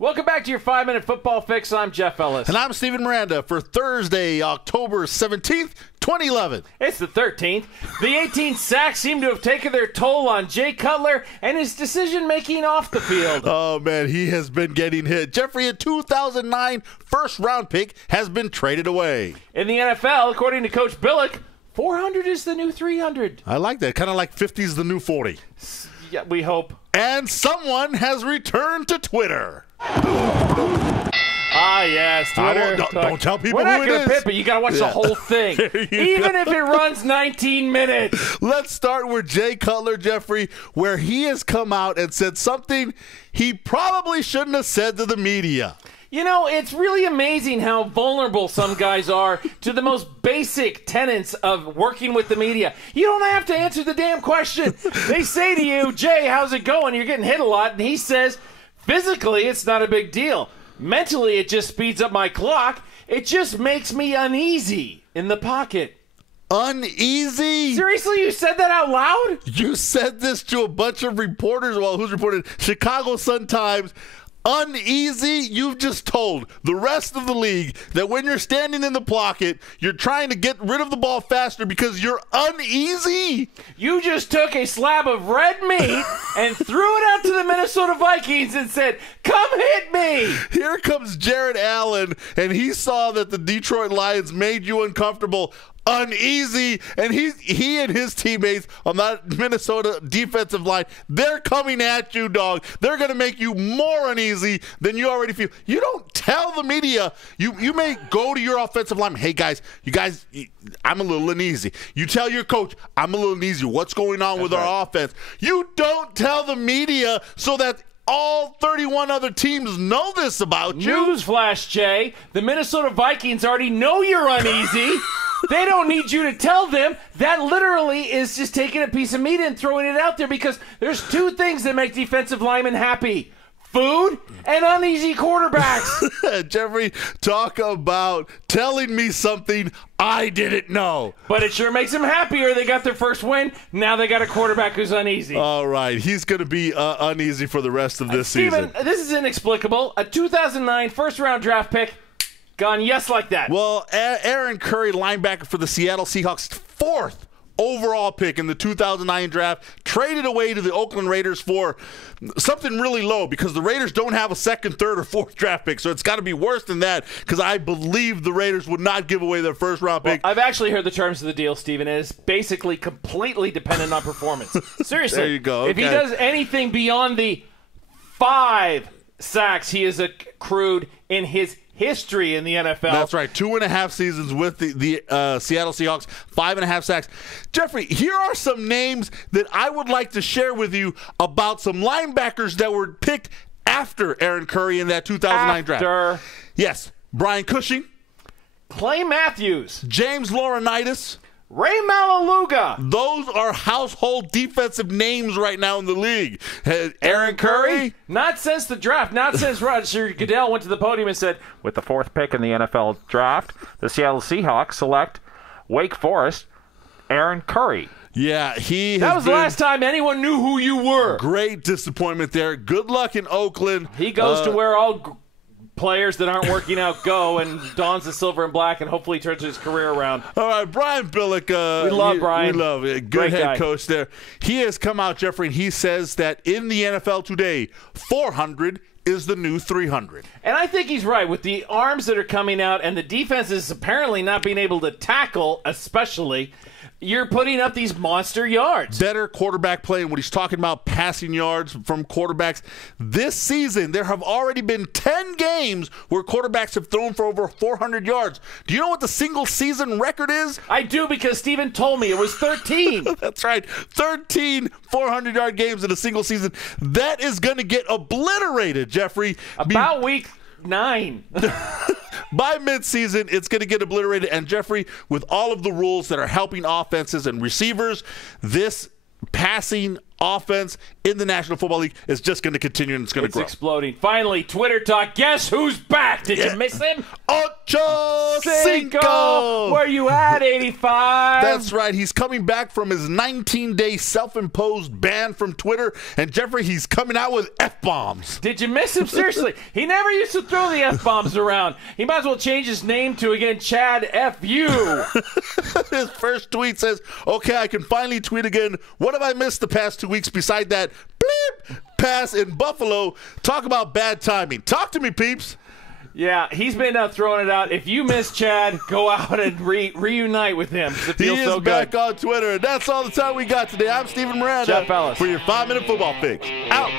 Welcome back to your 5-Minute Football Fix. I'm Jeff Ellis. And I'm Steven Miranda for Thursday, October 17th, 2011. It's the 13th. The 18 sacks seem to have taken their toll on Jay Cutler and his decision-making off the field. Oh, man, he has been getting hit. Jeffrey, a 2009 first-round pick has been traded away. In the NFL, according to Coach Billick, 400 is the new 300. I like that. Kind of like 50 is the new 40. Yeah, we hope. And someone has returned to Twitter. Ah, yes, Twitter. Don't tell people We're not who going it to is. pip it. You got to watch the whole thing, even if it runs 19 minutes. Let's start with Jay Cutler, Jeffrey, where he has come out and said something he probably shouldn't have said to the media. You know, it's really amazing how vulnerable some guys are to the most basic tenets of working with the media. You don't have to answer the damn question. They say to you, Jay, how's it going? You're getting hit a lot. And he says, physically, it's not a big deal. Mentally, it just speeds up my clock. It just makes me uneasy in the pocket. Uneasy? Seriously, you said that out loud? You said this to a bunch of reporters. Well, who's reported? Chicago Sun-Times. Uneasy? You've just told the rest of the league that when you're standing in the pocket, you're trying to get rid of the ball faster because you're uneasy? You just took a slab of red meat and threw it out to the Minnesota Vikings and said, come hit me. Here comes Jared Allen, and he saw that the Detroit Lions made you uncomfortable. Uneasy, and he and his teammates on that Minnesota defensive line, they're coming at you, dog. They're going to make you more uneasy than you already feel. You don't tell the media. You may go to your offensive lineman, hey, guys, I'm a little uneasy. You tell your coach, I'm a little uneasy. What's going on with our offense? You don't tell the media so that all 31 other teams know this about you. Newsflash, Jay. The Minnesota Vikings already know you're uneasy. They don't need you to tell them. That literally is just taking a piece of meat and throwing it out there because there's two things that make defensive linemen happy. Food and uneasy quarterbacks. Jeffrey, talk about telling me something I didn't know. But it sure makes them happier. They got their first win. Now they got a quarterback who's uneasy. All right. He's going to be uneasy for the rest of this season. Steven, this is inexplicable. A 2009 first-round draft pick gone yes like that. Well, Aaron Curry, linebacker for the Seattle Seahawks, 4th overall pick in the 2009 draft, traded away to the Oakland Raiders for something really low because the Raiders don't have a 2nd, 3rd, or 4th draft pick, so it's got to be worse than that because I believe the Raiders would not give away their first-round pick. I've actually heard the terms of the deal, Steven. It is basically completely dependent on performance. Seriously. There you go. If he does anything beyond the 5 sacks he has accrued in his history in the NFL. That's right. 2.5 seasons with the Seattle Seahawks, 5.5 sacks. Jeffrey, here are some names that I would like to share with you about some linebackers that were picked after Aaron Curry in that 2009 draft. Yes. Brian Cushing. Clay Matthews. James Laurinaitis. Ray Maualuga. Those are household defensive names right now in the league. Aaron Curry? Not since the draft. Not since Roger Goodell went to the podium and said, with the 4th pick in the NFL draft, the Seattle Seahawks select Wake Forest, Aaron Curry. Yeah, that was the last time anyone knew who you were. Great disappointment there. Good luck in Oakland. He goes to where all players that aren't working out go and dons the silver and black and hopefully turns his career around. All right, Brian Billick. We love Brian. We love it. Good head coach there. He has come out, Jeffrey, and he says that in the NFL today, 400 is the new 300. And I think he's right. With the arms that are coming out and the defense is apparently not being able to tackle, especially, you're putting up these monster yards. Better quarterback play, and what he's talking about, passing yards from quarterbacks. This season, there have already been 10 games where quarterbacks have thrown for over 400 yards. Do you know what the single-season record is? I do, because Steven told me it was 13. That's right. 13 400-yard games in a single season. That is going to get obliterated, Jeffrey. About week 9. By midseason, it's going to get obliterated. And, Jeffrey, with all of the rules that are helping offenses and receivers, this passing offense in the National Football League is just going to continue, and it's going to grow. It's exploding. Finally, Twitter talk. Guess who's back? Did you miss him? Ocho Cinco! Where you at, 85? That's right. He's coming back from his 19-day self-imposed ban from Twitter. And, Jeffrey, he's coming out with F-bombs. Did you miss him? Seriously. He never used to throw the F-bombs around. He might as well change his name to, again, Chad F.U. His first tweet says, okay, I can finally tweet again. What have I missed the past 2 weeks beside that bleep pass in Buffalo? Talk about bad timing. Talk to me, peeps. Yeah, he's been throwing it out. If you miss Chad, go out and reunite with him. It feels he is so back good. on Twitter, and that's all the time we got today. I'm Steven Miranda Jeff Ellis for your 5-minute football fix. Out.